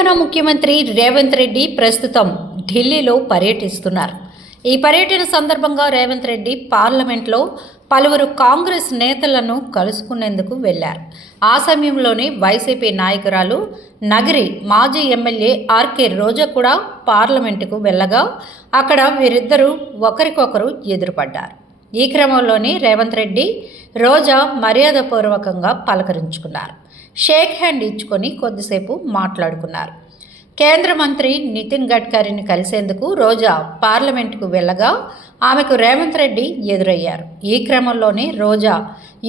తెలంగాణ ముఖ్యమంత్రి రేవంత్ రెడ్డి ప్రస్తుతం ఢిల్లీలో పర్యటిస్తున్నారు. ఈ పర్యటన సందర్భంగా రేవంత్ రెడ్డి పార్లమెంట్లో పలువురు కాంగ్రెస్ నేతలను కలుసుకునేందుకు వెళ్లారు. ఆ సమయంలోనే వైసీపీ నాయకురాలు నగరి మాజీ ఎమ్మెల్యే ఆర్కే రోజా కూడా పార్లమెంటుకు వెళ్ళగా అక్కడ వీరిద్దరూ ఒకరికొకరు ఎదురుపడ్డారు. ఈ క్రమంలోనే రేవంత్ రెడ్డి రోజా మర్యాదపూర్వకంగా పలకరించుకున్నారు. షేక్ హ్యాండ్ ఇచ్చుకొని కొద్దిసేపు మాట్లాడుకున్నారు. కేంద్ర మంత్రి నితిన్ గడ్కరీని కలిసేందుకు రోజా పార్లమెంటుకు వెళ్ళగా ఆమెకు రేవంత్ రెడ్డి ఎదురయ్యారు. ఈ క్రమంలోనే రోజా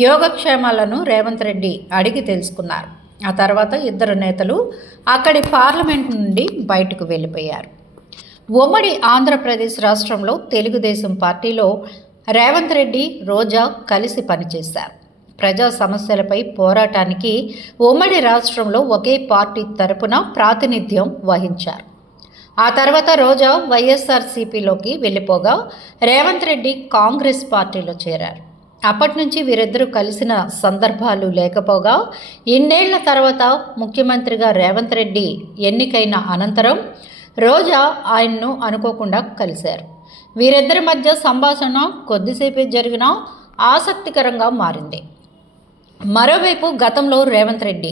యోగక్షేమాలను రేవంత్ రెడ్డి అడిగి తెలుసుకున్నారు. ఆ తర్వాత ఇద్దరు నేతలు అక్కడి పార్లమెంట్ నుండి బయటకు వెళ్ళిపోయారు. ఉమ్మడి ఆంధ్రప్రదేశ్ రాష్ట్రంలో తెలుగుదేశం పార్టీలో రేవంత్ రెడ్డి రోజా కలిసి పనిచేశారు. ప్రజా సమస్యలపై పోరాటానికి ఉమ్మడి రాష్ట్రంలో ఒకే పార్టీ తరపున ప్రాతినిధ్యం వహించారు. ఆ తర్వాత రోజా వైఎస్ఆర్సీపీలోకి వెళ్ళిపోగా రేవంత్ రెడ్డి కాంగ్రెస్ పార్టీలో చేరారు. అప్పటి నుంచి వీరిద్దరూ కలిసిన సందర్భాలు లేకపోగా ఇన్నేళ్ల తర్వాత ముఖ్యమంత్రిగా రేవంత్ రెడ్డి ఎన్నికైన అనంతరం రోజా ఆయన్ను అనుకోకుండా కలిశారు. వీరిద్దరి మధ్య సంభాషణ కొద్దిసేపే జరిగినా ఆసక్తికరంగా మారింది. మరోవైపు గతంలో రేవంత్ రెడ్డి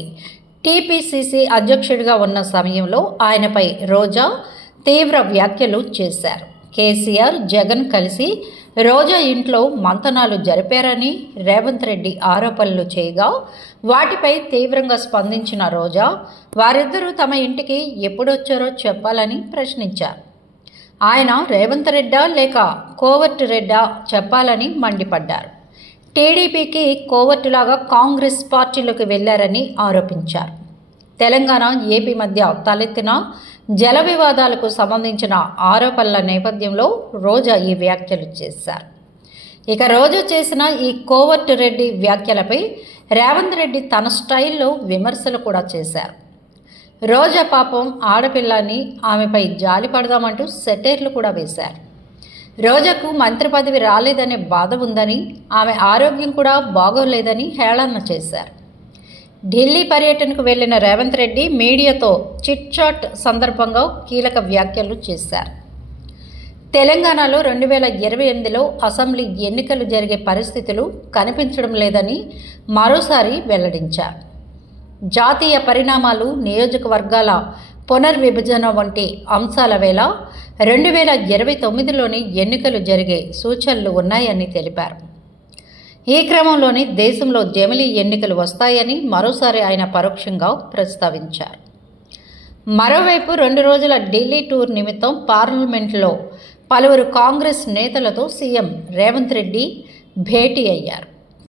టీపీసీసీ అధ్యక్షుడిగా ఉన్న సమయంలో ఆయనపై రోజా తీవ్ర వ్యాఖ్యలు చేశారు. కేసీఆర్, జగన్ కలిసి రోజా ఇంట్లో మంతనాలు జరిపారని రేవంత్ రెడ్డి ఆరోపణలు చేయగా వాటిపై తీవ్రంగా స్పందించిన రోజా వారిద్దరూ తమ ఇంటికి ఎప్పుడొచ్చారో చెప్పాలని ప్రశ్నించారు. ఆయన రేవంత్ రెడ్డా లేక కోవర్టు రెడ్డా చెప్పాలని మండిపడ్డారు. టీడీపీకి కోవర్టులాగా కాంగ్రెస్ పార్టీలోకి వెళ్లారని ఆరోపించారు. తెలంగాణ, ఏపీ మధ్య తలెత్తిన జల వివాదాలకు సంబంధించిన ఆరోపణల నేపథ్యంలో రోజా ఈ వ్యాఖ్యలు చేశారు. ఇక రోజా చేసిన ఈ కోవర్టు రెడ్డి వ్యాఖ్యలపై రేవంత్ రెడ్డి తన స్టైల్లో విమర్శలు కూడా చేశారు. రోజా పాపం ఆడపిల్లని, ఆమెపై జాలి పడదామంటూ సెటైర్లు కూడా వేశారు. రోజాకు మంత్రి పదవి రాలేదనే బాధ ఉందని, ఆమె ఆరోగ్యం కూడా బాగోలేదని హేళన చేశారు. ఢిల్లీ పర్యటనకు వెళ్లిన రేవంత్ రెడ్డి మీడియాతో చిట్ చాట్ సందర్భంగా కీలక వ్యాఖ్యలు చేశారు. తెలంగాణలో 2028లో అసెంబ్లీ ఎన్నికలు జరిగే పరిస్థితులు కనిపించడం లేదని మరోసారి వెల్లడించారు. జాతీయ పరిణామాలు, నియోజకవర్గాల పునర్విభజన వంటి అంశాల వేళ 2029లోని ఎన్నికలు జరిగే సూచనలు ఉన్నాయని తెలిపారు. ఈ క్రమంలోనే దేశంలో జమిలీ ఎన్నికలు వస్తాయని మరోసారి ఆయన పరోక్షంగా ప్రస్తావించారు. మరోవైపు 2 రోజుల ఢిల్లీ టూర్ నిమిత్తం పార్లమెంట్లో పలువురు కాంగ్రెస్ నేతలతో సీఎం రేవంత్ రెడ్డి భేటీ అయ్యారు.